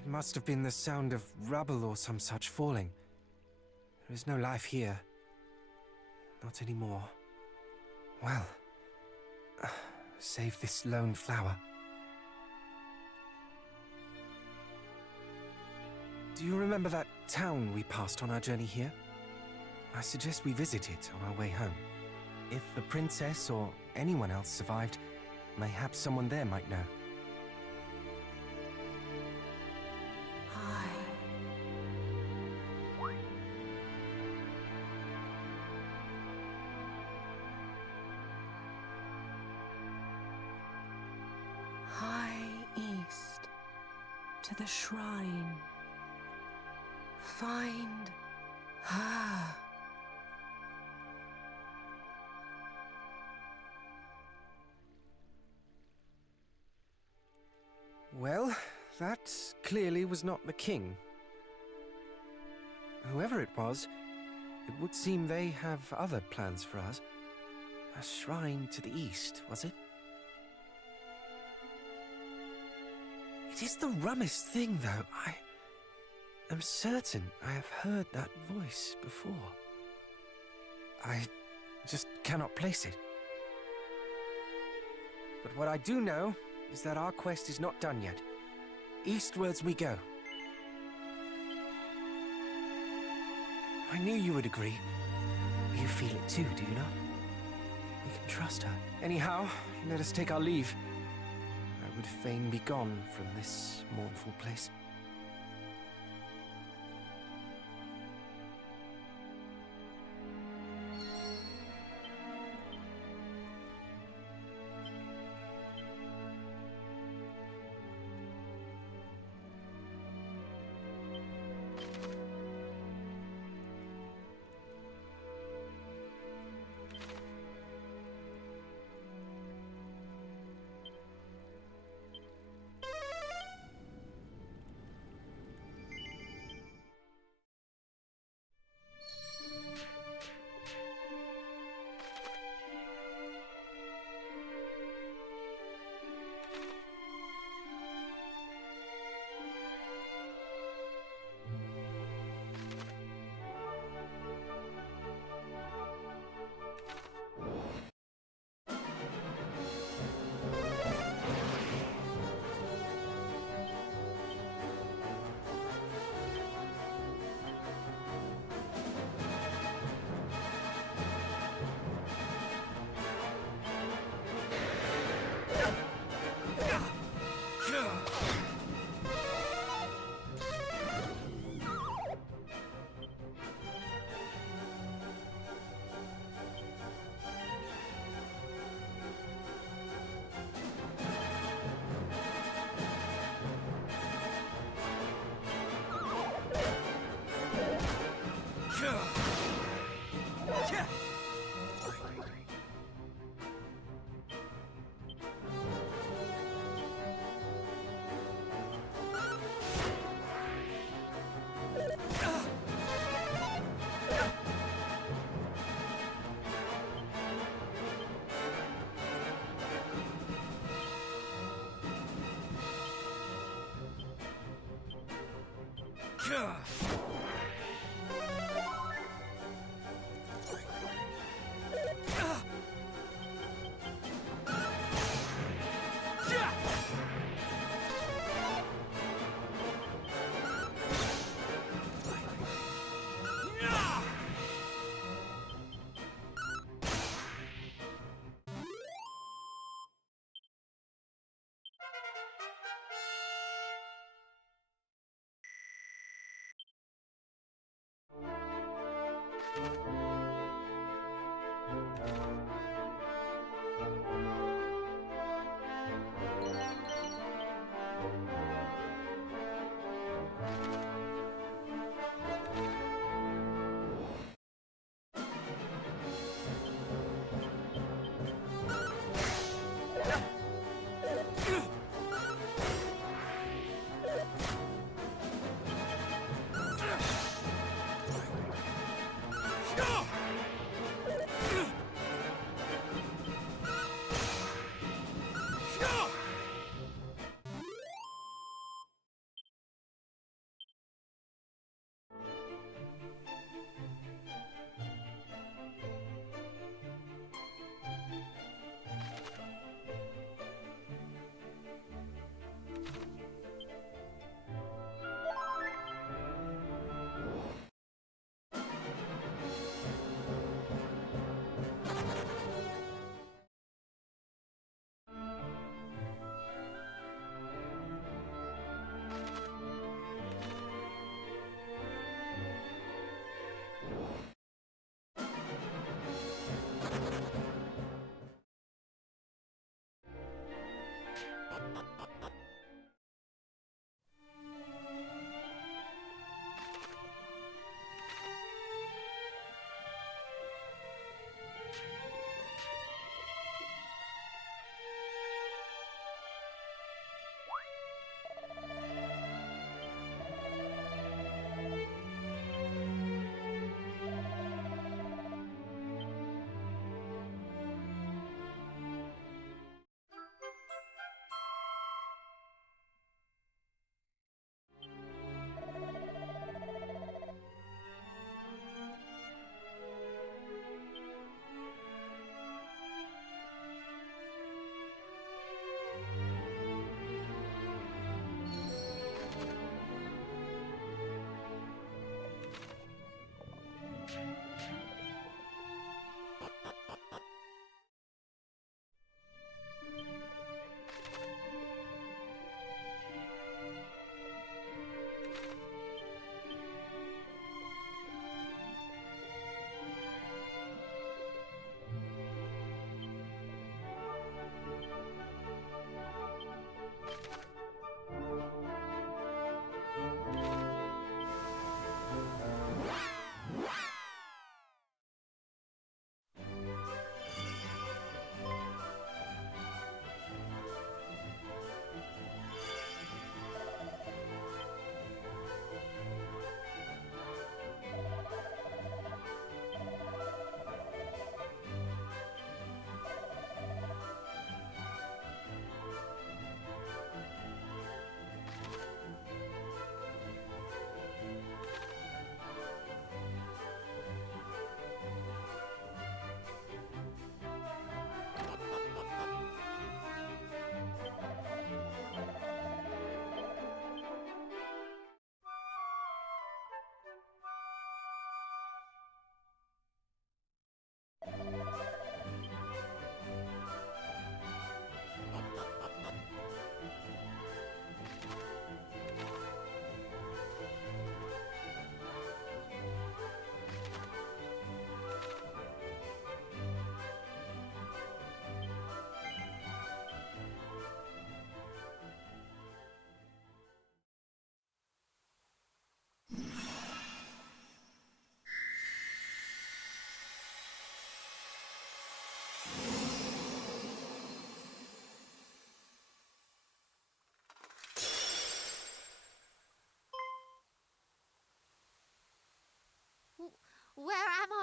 It must have been the sound of rubble or some such falling. There is no life here. Not anymore. Well, save this lone flower. Do you remember that town we passed on our journey here? I suggest we visit it on our way home. If the princess or anyone else survived, mayhap someone there might know. High east to the shrine. Find her. Well, that clearly was not the king. Whoever it was, it would seem they have other plans for us. A shrine to the east, was it? It is the rummest thing, though. I am certain I have heard that voice before. I just cannot place it. But what I do know is that our quest is not done yet. Eastwards we go. I knew you would agree. You feel it too, do you not? We can trust her. Anyhow, let us take our leave. I would fain be gone from this mournful place.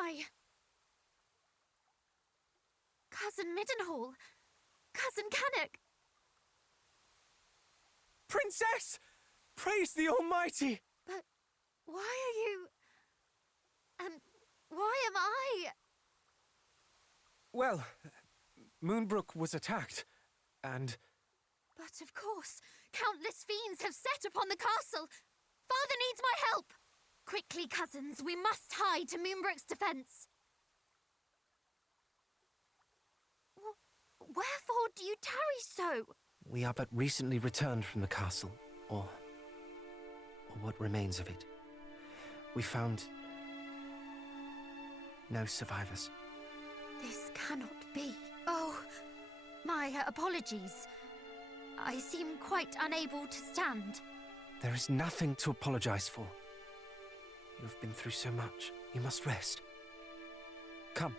My... Cousin Middenhall. Cousin Canuck. Princess! Praise the Almighty! But why are you... why am I... Well, Moonbrook was attacked, and... But of course, countless fiends have set upon the castle. Father needs my help. Quickly, cousins, we must hide to Moonbrook's defense. Wherefore do you tarry so? We are but recently returned from the castle, or what remains of it. We found no survivors. This cannot be. Oh, my apologies. I seem quite unable to stand. There is nothing to apologize for. You have been through so much. You must rest. Come,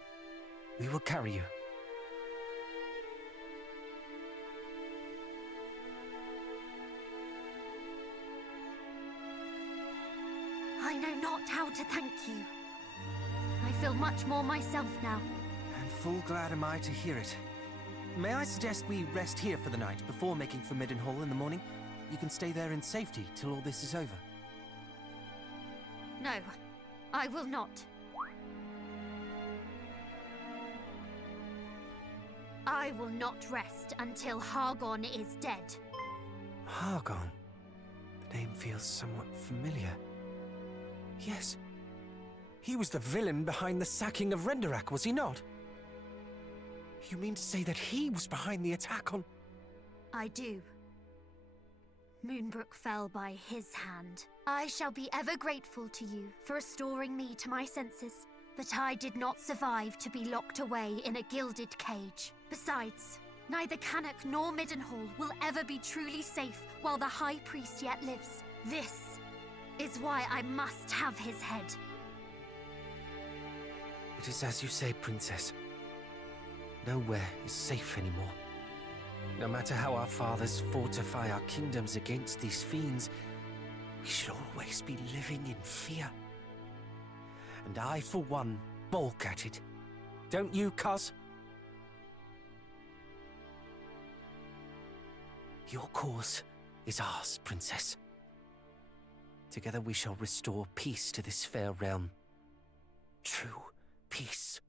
we will carry you. I know not how to thank you. I feel much more myself now. And full glad am I to hear it. May I suggest we rest here for the night before making for Middenhall in the morning? You can stay there in safety till all this is over. No, I will not. I will not rest until Hargon is dead. Hargon? The name feels somewhat familiar. Yes. He was the villain behind the sacking of Renderak, was he not? You mean to say that he was behind the attack on... I do. Moonbrook fell by his hand. I shall be ever grateful to you for restoring me to my senses. But I did not survive to be locked away in a gilded cage. Besides, neither Canuck nor Middenhall will ever be truly safe while the High Priest yet lives. This is why I must have his head. It is as you say, Princess. Nowhere is safe anymore. No matter how our fathers fortify our kingdoms against these fiends, we should always be living in fear. And I, for one, balk at it. Don't you, cuz? Your cause is ours, Princess. Together we shall restore peace to this fair realm. True peace.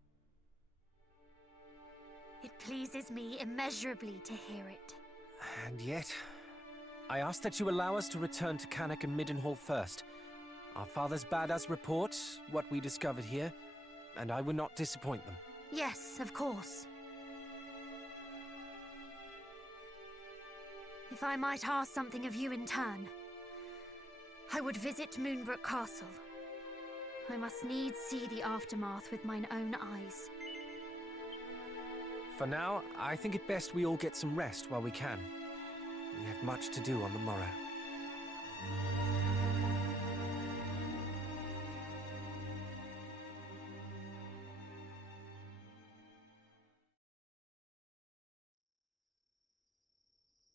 It pleases me immeasurably to hear it. And yet, I ask that you allow us to return to Canuck and Middenhall first. Our fathers bade us report what we discovered here, and I would not disappoint them. Yes, of course. If I might ask something of you in turn, I would visit Moonbrook Castle. I must needs see the aftermath with mine own eyes. For now, I think it best we all get some rest while we can. We have much to do on the morrow.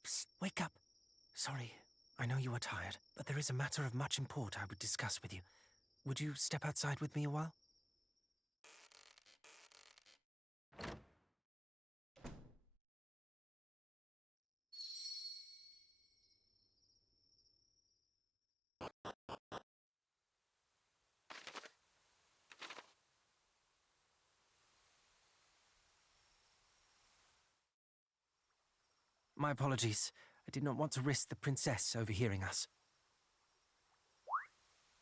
Psst, wake up. Sorry, I know you are tired, but there is a matter of much import I would discuss with you. Would you step outside with me a while? My apologies. I did not want to risk the princess overhearing us.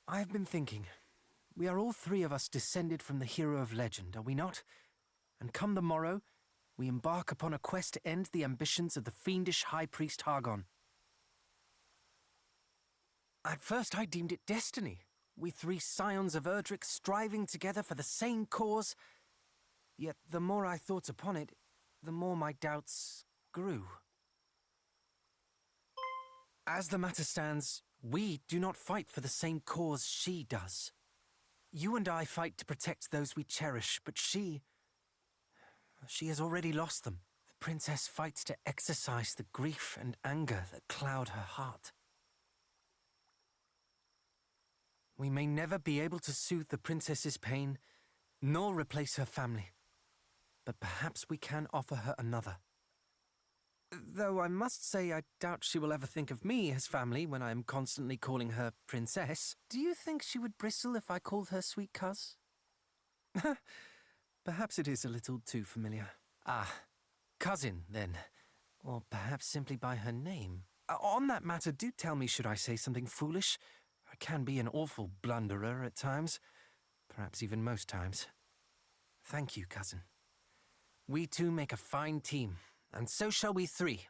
I have been thinking. We are all three of us descended from the hero of legend, are we not? And come the morrow, we embark upon a quest to end the ambitions of the fiendish High Priest Hargon. At first I deemed it destiny. We three scions of Erdrick striving together for the same cause. Yet the more I thought upon it, the more my doubts grew. As the matter stands, we do not fight for the same cause she does. You and I fight to protect those we cherish, but she has already lost them. The princess fights to exorcise the grief and anger that cloud her heart. We may never be able to soothe the princess's pain, nor replace her family. But perhaps we can offer her another. Though I must say I doubt she will ever think of me as family when I am constantly calling her princess. Do you think she would bristle if I called her sweet cuz? Perhaps it is a little too familiar. Ah, cousin, then. Or perhaps simply by her name. On that matter, do tell me should I say something foolish. I can be an awful blunderer at times. Perhaps even most times. Thank you, cousin. We two make a fine team, and so shall we three.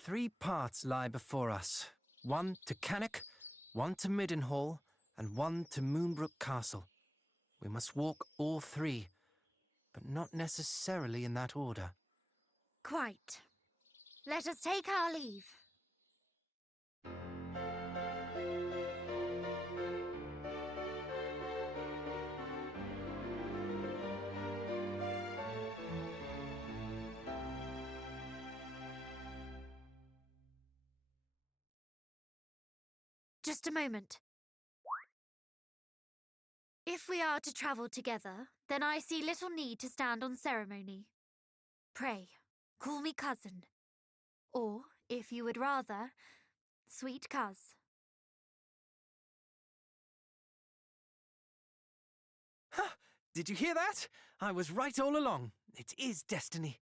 Three paths lie before us. One to Cannock, one to Middenhall, and one to Moonbrook Castle. We must walk all three, but not necessarily in that order. Quite. Let us take our leave. Just a moment. If we are to travel together, then I see little need to stand on ceremony. Pray, call me cousin. Or, if you would rather, sweet cuz. Ha! Did you hear that? I was right all along. It is destiny.